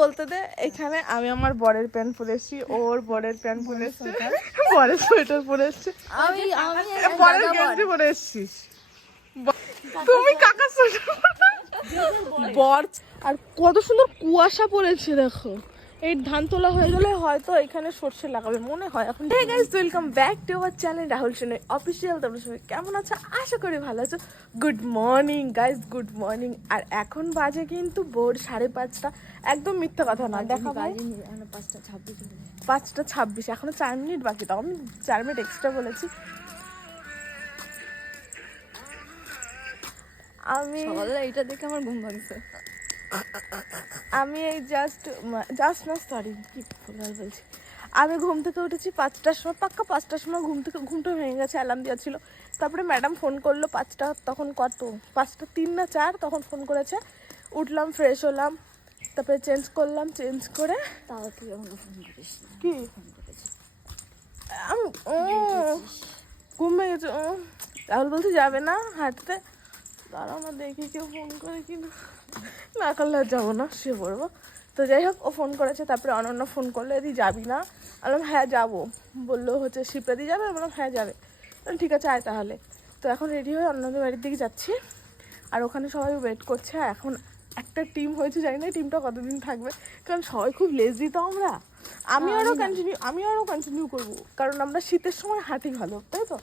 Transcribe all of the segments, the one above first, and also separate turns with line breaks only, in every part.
বলতে দে এখানে আমি আমার বরের প্যান্ট পরেছি এসেছি ওর বরের প্যান্ট পরেছি এসেছে। বরের সোয়েটার পরে এসেছে।
আমি আমি
বরের গেঞ্জি পরে এসেছিস তুমি কাকা সোয়েটার বর আর কত সুন্দর কুয়াশা পড়েছে দেখো। এই ধান তোলা হয়ে গেলে হয়তো এখানে সর্ষে লাগাবে মনে হয়। এখন hey guys welcome back to our channel Rahul সেনের অফিসিয়াল তোমরা সবাই কেমন আছো? আশা করি ভালো আছো। Good morning guys good morning আর এখন বাজে কিন্তু ভোর সাড়ে পাঁচটা। একদম মিথ্যা কথা না দেখা ভাই
পাঁচটা ছাব্বিশ
পাঁচটা ছাব্বিশ এখনও চার মিনিট বাকি। তাও আমি চার মিনিট এক্সট্রা বলেছি। আমি
সকালে এইটা দেখে আমার ঘুম ভাঙছে।
আমি এই জাস্ট জাস্ট না সরি কি বলছি। আমি ঘুম থেকে উঠেছি পাঁচটার সময় পাক্কা পাঁচটার সময় ঘুম থেকে ঘুমটা ভেঙে গেছে অ্যালার্ম দেওয়া ছিল তারপরে ম্যাডাম ফোন করল পাঁচটা তখন কত? পাঁচটা তিন না চার তখন ফোন করেছে। উঠলাম ফ্রেশ হলাম তারপরে চেঞ্জ করলাম চেঞ্জ করে
তাও তুই এখনও ফোন করিস
কি? আমি ও ঘুম ভেঙে গেছে ও। রাহুল বলতে যাবে না হাঁটতে? দাঁড়াও না দেখি কেউ ফোন করে কিনা। না করলে আর যাব না শুয়ে পড়ব। তো যাই হোক ও ফোন করেছে তারপরে অনন্য ফোন করল এদি যাবি না? বললাম হ্যাঁ যাব। বলল হচ্ছে শিপ্রাদি যাবে? বললাম হ্যাঁ যাবে। ঠিক আছে আয় তাহলে। তো এখন রেডি হয়ে অন্যদের বাড়ির দিকে যাচ্ছি। আর ওখানে সবাই ওয়েট করছে। এখন একটা টিম হয়েছে জানি না টিমটা কতদিন থাকবে। কারণ সবাই খুব লেজি তো আমরা। আমি আরও কন্টিনিউ আমি আরও কন্টিনিউ করব। কারণ আমরা শীতের সময় হাঁটি ভালো তাই তো?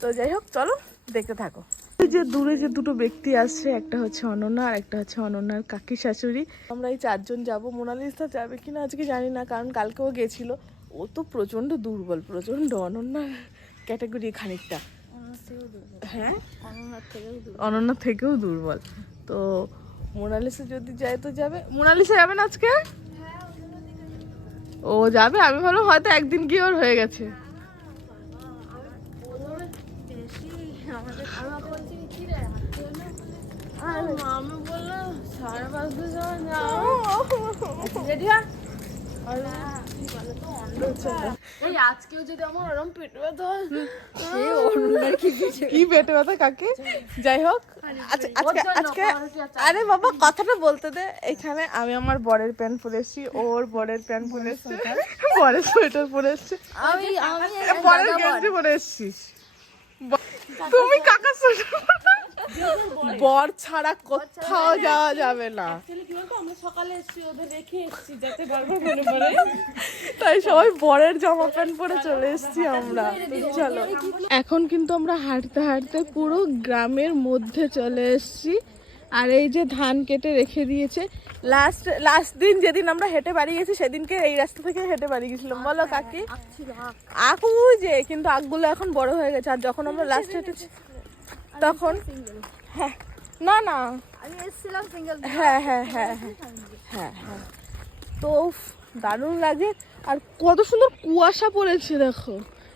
তো যাই হোক চলো দেখতে থাকো। যে দূরে যে দুটো ব্যক্তি আসছে একটা হচ্ছে অনন্যা আর একটা হচ্ছে অনন্যার কাকি শাশুড়ি। আমরা এই চারজন যাব। মোনালিসা যাবে কিনা আজকে জানি না কারণ কালকেও গেছিল। ও তো প্রচণ্ড দুর্বল প্রচণ্ড অনন্যার ক্যাটাগরি খানিকটা। হ্যাঁ?
অনার থেকেও দুর্বল।
অনন্যা থেকেও দুর্বল। তো মোনালিসা যদি যায় তো যাবে। মোনালিসা যাবেন আজকে? ও যাবে? আমি ভাবলাম হয়তো একদিন কি ওর হয়ে গেছে। সাড়ে সময় যাও রেডি এই আজকেও যদি আমার ওরম পেট ব্যথা হয়
কি
পেটে ব্যথা কাকে? যাই হোক আজ- আজকে আজকে আরে বাবা কথাটা বলতে দে। এখানে আমি আমার বরের প্যান্ট পরে এসেছি ওর বরের প্যান্ট পরে এসছে। বরের সোয়েটার পরে এসছে।
আমি আমি
বরের গেঞ্জি পরে এসছিস। তুমি কাকা সোয়েটার বর ছাড়া কোথাও যাওয়া যাবে না। তাই সবাই বরের জামা প্যান্ট পরে চলে এসেছি আমরা। চলো। এখন কিন্তু আমরা হাঁটতে হাঁটতে পুরো গ্রামের মধ্যে চলে এসেছি। আর এই যে ধান কেটে রেখে দিয়েছে লাস্ট লাস্ট দিন যেদিন আমরা হেঁটে বাড়ি গেছি সেদিনকে এই রাস্তা থেকে হেঁটে বাড়ি গেছিলাম। বলো কাকি? আখ যে কিন্তু আখগুলো এখন বড় হয়ে গেছে। আর যখন আমরা লাস্ট হেঁটেছি তখন? হ্যাঁ। না না।
আমি এসেছিলাম সিঙ্গেল
হ্যাঁ হ্যাঁ হ্যাঁ হ্যাঁ। হ্যাঁ হ্যাঁ। তো দারুণ লাগে। আর কত সুন্দর কুয়াশা পড়েছে দেখো।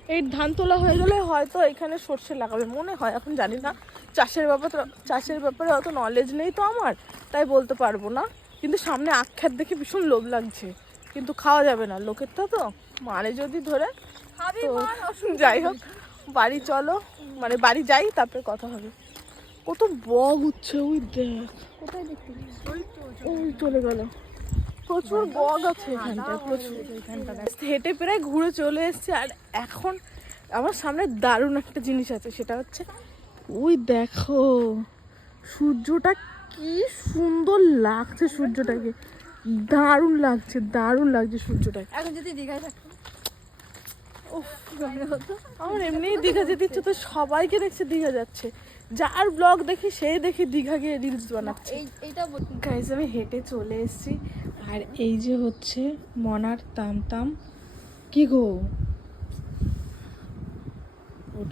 এই ধান তোলা হয়ে গেলে হয়তো এখানে সর্ষে লাগাবে। মনে হয় এখন জানি না। চাষের ব্যাপারে চাষের ব্যাপারে অত নলেজ নেই তো আমার। তাই বলতে পারব না। কিন্তু সামনে আখ্যাত দেখে ভীষণ লোভ লাগছে। কিন্তু খাওয়া যাবে না। লোকেরটা তো মারে যদি ধরে। যাই হোক। বাড়ি চলো। মানে বাড়ি যাই তারপরে কথা হবে। কত বগ উঠছে ওই দেখ।
কোথায় দেখতে
ওই চলে গেল। প্রচুর বগ আছে এখানটায় প্রচুর। হেঁটে প্রায় ঘুরে চলে এসছে আর এখন আমার সামনে দারুণ একটা জিনিস আছে সেটা হচ্ছে ওই দেখো সূর্যটা কি সুন্দর লাগছে সূর্যটাকে। দারুণ লাগছে দারুণ লাগছে সূর্যটাকে।
এখন যদি দীঘায় থাকতাম।
উফ, আমার এমনি দীঘা যেতে ইচ্ছে তো সবাইকে দেখছে দীঘা যাচ্ছে। যার ব্লগ দেখি সেই দেখি দীঘা গিয়ে রিলস বানাচ্ছে।
এই এইটা
গাইজ আমি হেঁটে চলে এসেছি। আর এই যে হচ্ছে মনার তাম তাম কি গো।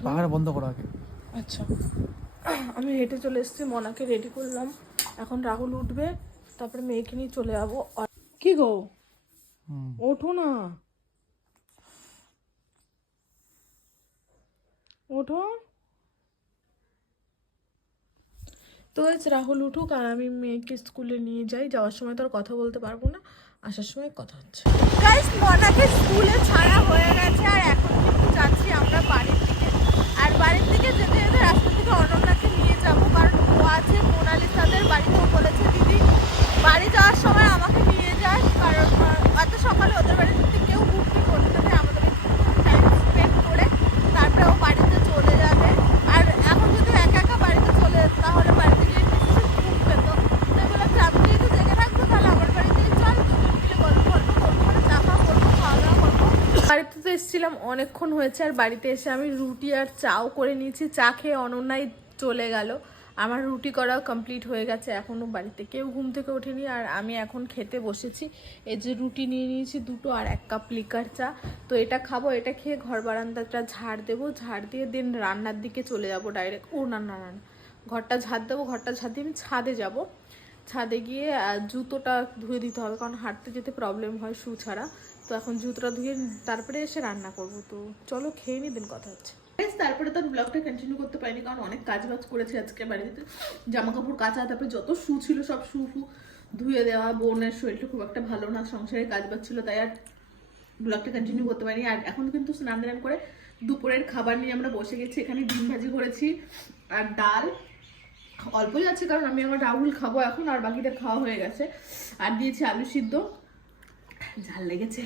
পাখাটা বন্ধ করো আগে।
আচ্ছা। আমি হেঁটে চলে এসেছি মনাকে রেডি করলাম। এখন রাহুল উঠবে তারপরে মেয়েকে নিয়ে চলে যাব। আর- কি গো। ওঠো না। ওঠো তো রাহুল উঠুক আর আমি মেয়েকে স্কুলে নিয়ে যাই, যাওয়ার সময় তো আর কথা বলতে পারব না, আসার সময় কথা হচ্ছে। গাইস মনাকে স্কুলে ছাড়া হয়ে গেছে আর এখন কিন্তু যাচ্ছি আমরা বাড়ির দিকে। আর বাড়ির দিকে যেতে যেতে রাস্তা থেকে অনন্যাকে নিয়ে যাব, কারণ ও আছে মোনালিসাদের বাড়িতেও বলেছে, দিদি, বাড়ি যাওয়ার সময় আমাকে নিয়ে যায় এসেছিলাম অনেকক্ষণ হয়েছে আর বাড়িতে এসে আমি রুটি আর চাও করে নিয়েছি। চা খেয়ে অনন্যায় চলে গেল। আমার রুটি করা কমপ্লিট হয়ে গেছে। এখনও বাড়িতে কেউ ঘুম থেকে ওঠেনি আর আমি এখন খেতে বসেছি। এই যে রুটি নিয়ে নিয়েছি দুটো আর এক কাপ লিকার চা। তো এটা খাব, এটা খেয়ে ঘর বারান্দাটা ঝাড় দেবো। ঝাড় দিয়ে দিন রান্নার দিকে চলে যাব ডাইরেক্ট ও, না না না। ঘরটা ঝাড় দেবো, ঘরটা ঝাড় দিয়ে আমি ছাদে যাব। ছাদে গিয়ে জুতোটা ধুয়ে দিতে হবে কারণ হাঁটতে যেতে প্রবলেম হয় শু ছাড়া। তো এখন জুতোটা ধুয়ে তারপরে এসে রান্না করব, তো চলো খেয়ে নি, দিন কথা হচ্ছে। তারপরে তো ব্লগটা কন্টিনিউ করতে পারিনি, কারণ অনেক কাজ বাজ করেছি আজকে বাড়িতে। জামা কাপড় কাচা তারপরে যত শু ছিল সব শু ফু ধুয়ে দেওয়া, বোনের শরীরটা খুব একটা ভালো না, সংসারে কাজ বাজ ছিল, তাই আর ব্লগটা কন্টিনিউ করতে পারিনি। আর এখন কিন্তু স্নান দান করে দুপুরের খাবার নিয়ে আমরা বসে গেছি, এখানে ডিম ভাজি করেছি আর ডাল। অল্পই আছে, কারণ আমি আমার রাহুল খাব এখন, আর বাকিটা খাওয়া হয়ে গেছে। আর দিয়েছি আলু সিদ্ধ। ঝাল লেগেছে।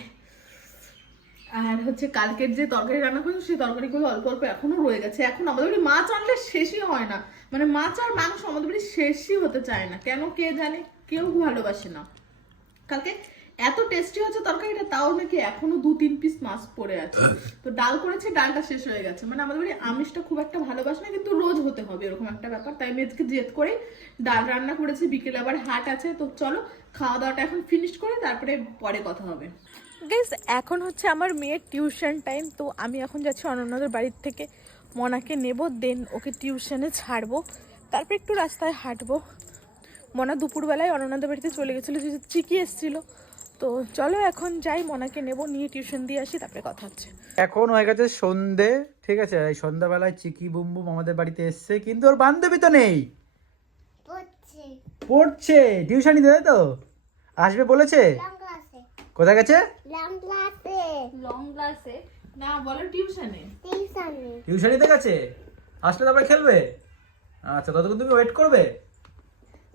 আর হচ্ছে কালকের যে তরকারি রান্না করেছি, সেই তরকারিগুলো অল্প অল্প এখনও রয়ে গেছে। এখন আমাদের বাড়ি মাছ আনলে শেষই হয় না। মানে মাছ আর মাংস আমাদের বাড়ি শেষই হতে চায় না। কেন কে জানে? কেউ ভালোবাসে না। কালকে এত টেস্টি হচ্ছে তরকারিটা, তাও নাকি এখনও দু তিন পিস মাছ পড়ে আছে। তো ডাল করেছে, ডালটা শেষ হয়ে গেছে। মানে আমাদের বাড়ি আমিষটা খুব একটা ভালোবাসে না, কিন্তু রোজ হতে হবে এরকম একটা ব্যাপার। তাই আমি জেদ করে ডাল রান্না করেছি, বিকেলে আবার হাট আছে। তো চলো খাওয়া দাওয়াটা এখন ফিনিশ করে তারপরে পরে কথা হবে। গাইস এখন হচ্ছে আমার মেয়ের টিউশন টাইম তো আমি এখন যাচ্ছি অনন্যদের বাড়ির থেকে। মনাকে নেব দেন ওকে টিউশনে ছাড়বো। তারপর একটু রাস্তায় হাঁটবো। মনা দুপুরবেলায় অনন্যদের বাড়িতে চলে গেছিল যে চিকি এসেছিল। তো চলো এখন যাই মনাকে নেব নিয়ে টিউশন দিয়ে আসি তারপরে কথা হচ্ছে।
এখন হয়ে গেছে সন্ধে ঠিক আছে? এই সন্ধ্যাবেলায় চিকি বুম বুম আমাদের বাড়িতে এসছে কিন্তু ওর বান্ধবী তো নেই। পড়ছে। টিউশনই দেবে তো? আসবে বলেছে? কোথায় গেছে?
লং গ্লাসে
না বলো টিউশনে।
টিউশনিতে গেছে? আসলে তারপরে খেলবে? আচ্ছা ততক্ষণ তুমি ওয়েট করবে?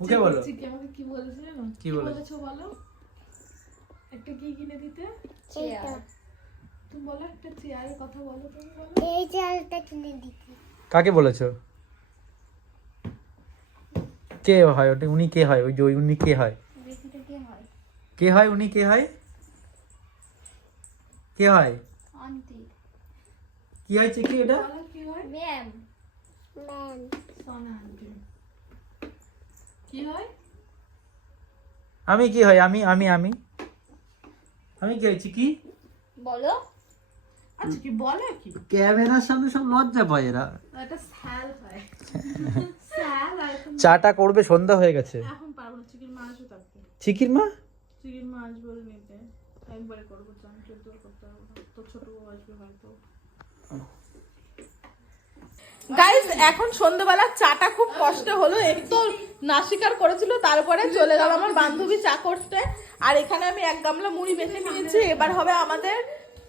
উঠে বলো।
চিকি আমাকে কি বলেছে
কি? বলেছ?
বলো? একটা কি কিনে দিতে? তুমি বলো একটা চেয়ারের কথা বলো তুমি বলো।
এই চালটা কিনে দিচ্ছি
কাকে বলেছ? কে হয় ওটা? উনি কে হয়? ওই যে উনি কে হয়?
কে হয়?
কে হয়? উনি কে হয়? কে হয়?
আন্টি
কি হয় চিকি এটা?
কি হয়?
ম্যাম
ম্যাম
সোনা আন্টি। কি হয়?
আমি কি হয়? আমি আমি আমি। আমি চাইছি কি?
বলো।
আচ্ছা কি বলে কি?
ক্যামেরার সামনে সব লজ্জা পায় এরা।
এটা স্যাল হয়। স্যাল
চাটা করবে সন্ধ্যা হয়ে গেছে।
এখন পারব না চিকির মা আসবে তারপর
চিকির মা?
চিকির মা আসবে নিতে একবারে করব চান চোদ্দ করতে হবে তো ছোট বউ আসবে হয়তো। গাইজ এখন সন্ধ্যেবেলা চাটা খুব কষ্ট হলো এক তো না স্বীকার করেছিল, তারপরে চলে গেল আমার বান্ধবী চা করতে। আর এখানে আমি এক গামলা মুড়ি বেছে নিয়েছি, এবার হবে আমাদের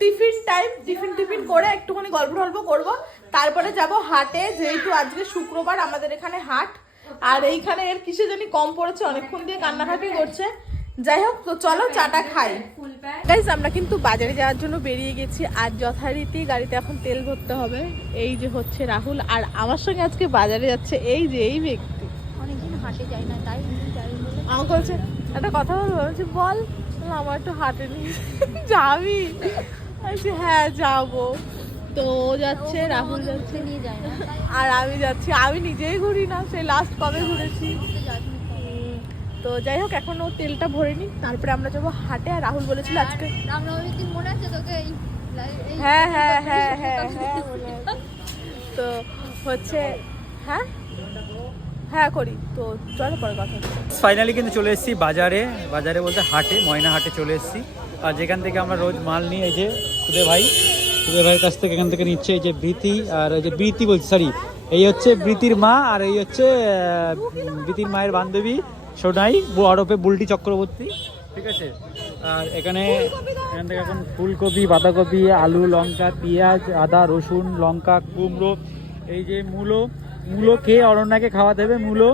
টিফিন টাইম টিফিন টিফিন করে একটুখানি গল্প টল্প করব। তারপরে যাব হাটে, যেহেতু আজকে শুক্রবার আমাদের এখানে হাট, আর এইখানে এর কিসে জানি কম পড়েছে, অনেকক্ষণ দিয়ে কান্নাকাটি করছে। যাই হোক তো চলো চাটা খাই। গাইজ আমরা কিন্তু বাজারে যাওয়ার জন্য বেরিয়ে গেছি আর যথারীতি গাড়িতে এখন তেল ভরতে হবে। এই যে হচ্ছে রাহুল আর আমার সঙ্গে আজকে বাজারে যাচ্ছে এই যে এই ব্যক্তি।
অনেকদিন হাটে যাই না তাই
আমাকে বলছে একটা কথা বলব? বলছি, বল। আমার একটু হাটে নিয়ে যাবি? বলছি, হ্যাঁ যাব। তো ও যাচ্ছে রাহুল যাচ্ছে।
নিয়ে যায় না
আর আমি যাচ্ছি আমি নিজেই ঘুরি না সেই লাস্ট কবে ঘুরেছি?
না।
তো যাই হোক এখন ও তেলটা ভরে নি তারপরে আমরা যাব হাটে। আর রাহুল বলেছিল আজকে
মনে আছে তোকে? এই এই
হ্যাঁ হ্যাঁ হ্যাঁ হ্যাঁ হ্যাঁ তো হচ্ছে হ্যাঁ? হ্যাঁ করি। তো চলো পরে কথা
ফাইনালি কিন্তু চলে এসেছি বাজারে। বাজারে বলতে হাটে ময়না হাটে চলে এসেছি। আর যেখান থেকে আমরা রোজ মাল নিই এই যে সুদে ভাই। সুদে ভাইয়ের কাছ থেকে এখান থেকে নিচ্ছে এই যে বৃতি আর এই যে বৃতি বলছি সরি এই হচ্ছে বৃতির মা আর এই হচ্ছে বৃতির মায়ের বান্ধবী। সোনাই আরোপে বুলটি চক্রবর্তী। ঠিক আছে? আর এখানে এখান থেকে এখন ফুলকপি বাঁধাকপি আলু লঙ্কা পেঁয়াজ আদা রসুন লঙ্কা কুমড়ো এই যে মূলো মূলো খেয়ে অরণ্যাকে খাওয়াতে হবে মূলো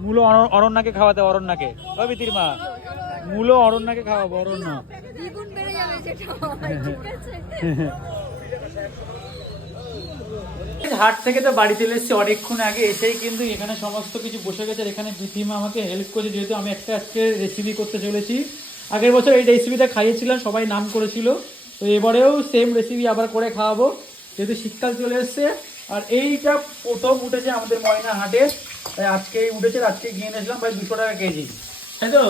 মূলো অর- অরণ্যাকে খাওয়াতে হবে অরণ্যাকে। ও বিতির মা মূলো অরণ্যাকে খাওয়াবো অরণ্য
দ্বিগুণ বেড়ে যাবে সেটা হয়, ঠিক আছে
হাট থেকে তো বাড়িতে চলে এসেছি, অনেকক্ষণ আগে এসেই কিন্তু এখানে সমস্ত কিছু বসে গেছে এখানে বিথিমা আমাকে হেল্প করেছে, যেহেতু আমি একটা আজকে রেসিপি করতে চলেছি। আগের বছর এই রেসিপিটা খাইয়েছিলাম, সবাই নাম করেছিল। তো এবারেও সেম রেসিপি আবার করে খাওয়াবো, যেহেতু শীতকাল চলে এসছে। আর এইটা প্রথম উঠেছে আমাদের ময়না হাটে। তাই আজকে উঠেছে আজকে কিনে এনেছিলাম প্রায় দুশো টাকা কেজি। তাই তো?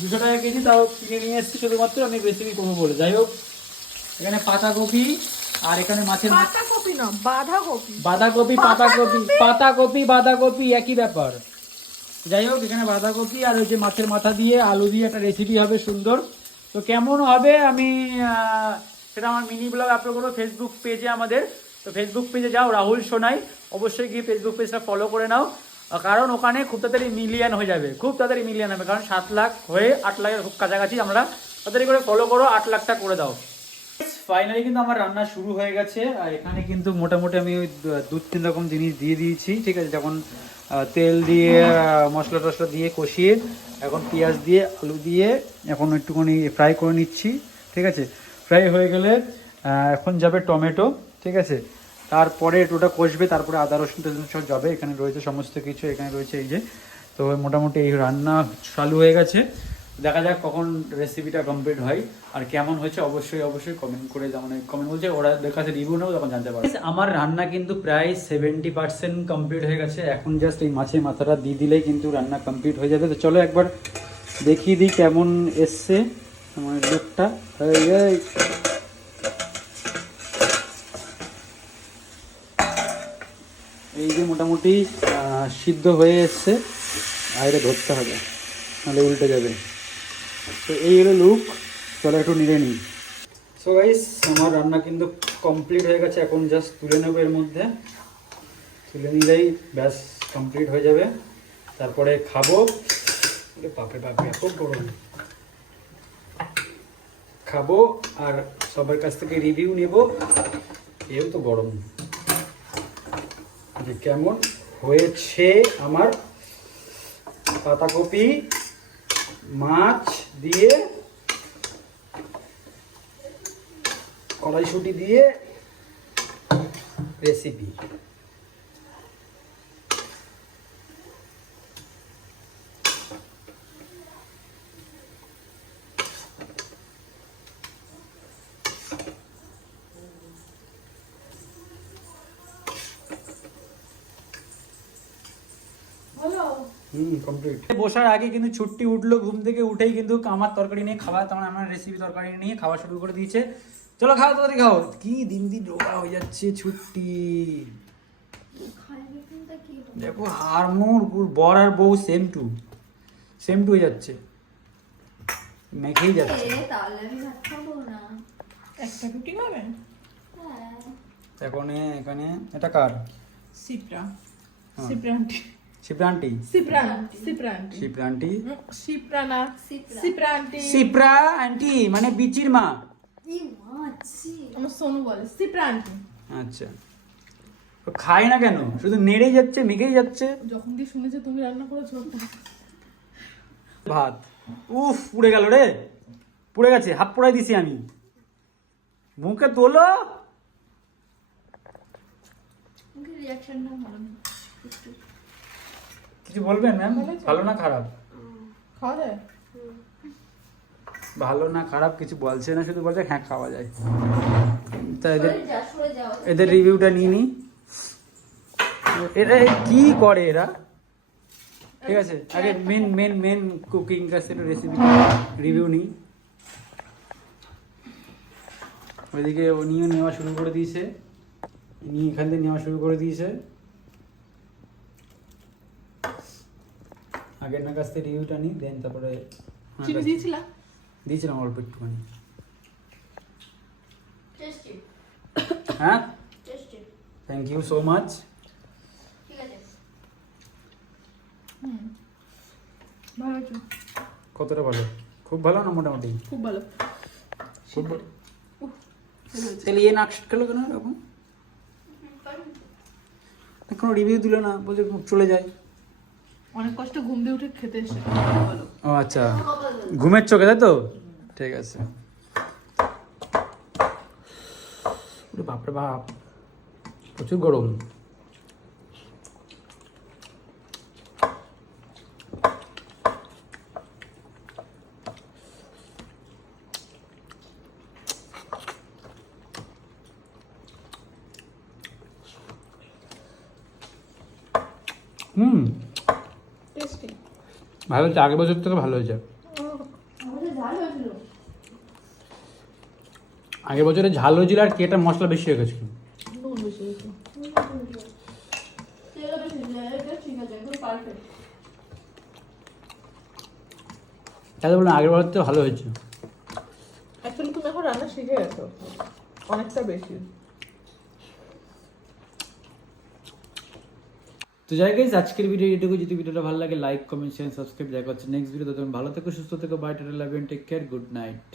দুশো টাকা কেজি, তাও কিনে নিয়ে এসেছি, শুধুমাত্র আমি রেসিপি করব বলে। যাই হোক, এখানে পাতাকপি আর এখানে মাছের
পাতাকপি না বাঁধাকপি।
বাঁধাকপি পাতাকপি পাতাকপি বাঁধাকপি একই ব্যাপার। যাই হোক এখানে বাঁধাকপি আর ওই যে মাছের মাথা দিয়ে আলু দিয়ে একটা রেসিপি হবে সুন্দর। তো কেমন হবে? আমি সেটা আমার মিনি ব্লগ আপলোড করব ফেসবুক পেজে আমাদের। তো ফেসবুক পেজে যাও রাহুল সোনাই। অবশ্যই গিয়ে ফেসবুক পেজটা ফলো করে নাও। কারণ ওখানে খুব তাড়াতাড়ি মিলিয়ন হয়ে যাবে খুব তাড়াতাড়ি মিলিয়ন হবে। কারণ সাত লাখ হয়ে আট লাখের খুব কাছাকাছি আমরা। তাড়াতাড়ি করে ফলো করো আট লাখটা করে দাও। ফাইনালি কিন্তু আমার রান্না শুরু হয়ে গেছে, আর এখানে কিন্তু মোটামুটি আমি ওই দু- তিন রকম জিনিস দিয়ে দিয়েছি, ঠিক আছে? যখন তেল দিয়ে মশলা টশলা দিয়ে কষিয়ে, এখন পেঁয়াজ দিয়ে, আলু দিয়ে এখন একটুখানি ফ্রাই করে নিচ্ছি, ঠিক আছে? ফ্রাই হয়ে গেলে এখন যাবে টমেটো, ঠিক আছে? তারপরে ওটা কষবে, তারপরে আদা, রসুন টসুন সব যাবে, এখানে রয়েছে সমস্ত কিছু, এখানে রয়েছে এই যে, তো মোটামুটি এই রান্না চালু হয়ে গেছে। দেখা যাক কখন রেসিপিটা কমপ্লিট হয় আর কেমন হয়েছে অবশ্যই অবশ্যই কমেন্ট করে যেমন কমেন্ট বলছে ওরা কাছে রিভিউ নেব তখন জানতে পারবে। আমার রান্না কিন্তু প্রায় সেভেন্টি পার্সেন্ট কমপ্লিট হয়ে গেছে। এখন জাস্ট এই মাছের মাথাটা দিয়ে দিলেই কিন্তু রান্না কমপ্লিট হয়ে যাবে। তো চলো একবার দেখিয়ে দিই কেমন এসছে আমার লুকটা। এই, যে মোটামুটি সিদ্ধ হয়ে এসছে। আর এটা ধরতে হবে নাহলে উল্টে যাবে। তো এই হলো লুক চলো একটু নিয়ে নিই। সো গাইস আমার রান্না কিন্তু কমপ্লিট হয়ে গেছে, এখন জাস্ট তুলে নেব এর মধ্যে। তুলে নিলেই ব্যাস কমপ্লিট হয়ে যাবে। তারপরে খাব। ওরে বাপরে বাপরে এত গরম। খাব আর সবার কাছ থেকে রিভিউ নেব। এও তো গরম। যে কেমন হয়েছে আমার পাতাকপি, মাছ দিয়ে কড়াইশুটি দিয়ে রেসিপি কমপ্লিট বসার আগে কিন্তু ছুটি উঠল ঘুম থেকে উঠেই কিন্তু আমার তরকারি নিয়ে খাওয়া তখন আমার রেসিপি তরকারি নিয়ে খাওয়া শুরু করে দিয়েছে। চলো খাও তাড়াতাড়ি খাও। কি দিন দিন রোগা হয়ে যাচ্ছে ছুটি।
খাইবে কিন্তু কি
দেখো হারমোর বর আর বউ সেম টু সেম টু হয়ে যাচ্ছে। মেখেই যাচ্ছে।
এ, তাহলে আমি ভাত খাব না।
একটা রুটি
হ্যাঁ।
এখন এখানে এটা কার?
সিপ্রা।
হ্যাঁ।
সিপ্রান্টি
শিপ্রান্টি
সিপ্রান সিপ্রান্টি
শিপ্রান্টি
সিপ্রা।
সিপ্রান্টি
আন্টি মানে বিচির মা।
ই মাছি
আমার সোনু বলে সিপ্রান্টি
আচ্ছা। খায় না কেন? শুধু নেড়ে যাচ্ছে মেখেই যাচ্ছে।
যখন দিয়ে শুনেছে তুমি রান্না করেছ
ভাত। উফ পুড়ে গেল রে। পুড়ে গেছে হাত পোড়াই দিছি আমি। মুখে তোলো।
রিয়াকশনটা ভালো না একটু
কিছু বলবেন ম্যাম ভালো না খারাপ?
খাওয়া যায়?
ভালো না খারাপ কিছু বলছে না শুধু বলছে হ্যাঁ খাওয়া যায়। তা এদের এদের রিভিউটা নিয়ে নি। এরা কি করে এরা? ঠিক আছে আগে মেন মেন মেন কুকিং কাছে একটু রেসিপি রিভিউ নিই ওইদিকে উনিও নেওয়া শুরু করে দিয়েছে। নিয়ে এখান থেকে নেওয়া শুরু করে দিয়েছে। আগের না কাছ থেকে রিভিউটা নিই দেন তারপরে
চিনি
কাছ-
দিয়েছিলা?
দিয়েছিলাম অল্প একটুখানি।
টেস্টি
হ্যাঁ?
Tasty
thank you so much
ঠিক আছে।
হুম। ভালো হয়েছে।
কতটা ভালো? খুব ভালো না মোটামুটি?
খুব ভালো।
খুব ভালো। তাহলে এ নাক খেলো কেন এরকম? কোনো রিভিউ দিল না বলছে চলে যায়।
অনেক কষ্ট ঘুম দিয়ে উঠে খেতে এসে
ও আচ্ছা। ঘুমের চোখে তাই তো? ঠিক আছে। বাপরে বাপ প্রচুর গরম হুম
টেস্টি
ভালো হয়েছে, আগের বছর থেকে ভালো হয়েছে। আগের বছরে ঝাল হয়েছিল আর কেটা মশলা বেশি হয়ে গেছিল তাহলে বললাম আগের বছর থেকে ভালো হয়েছে।
অনেকটা বেশি।
তো যাই গাইজ আজকের ভিডিও এটুকু যদি ভিডিওটা ভালো লাগে লাইক কমেন্ট শেয়ার সাবস্ক্রাইব দেখা হচ্ছে নেক্সট ভিডিও তখন ভালো থেকো, সুস্থ থেকো। Bye tata love take care good night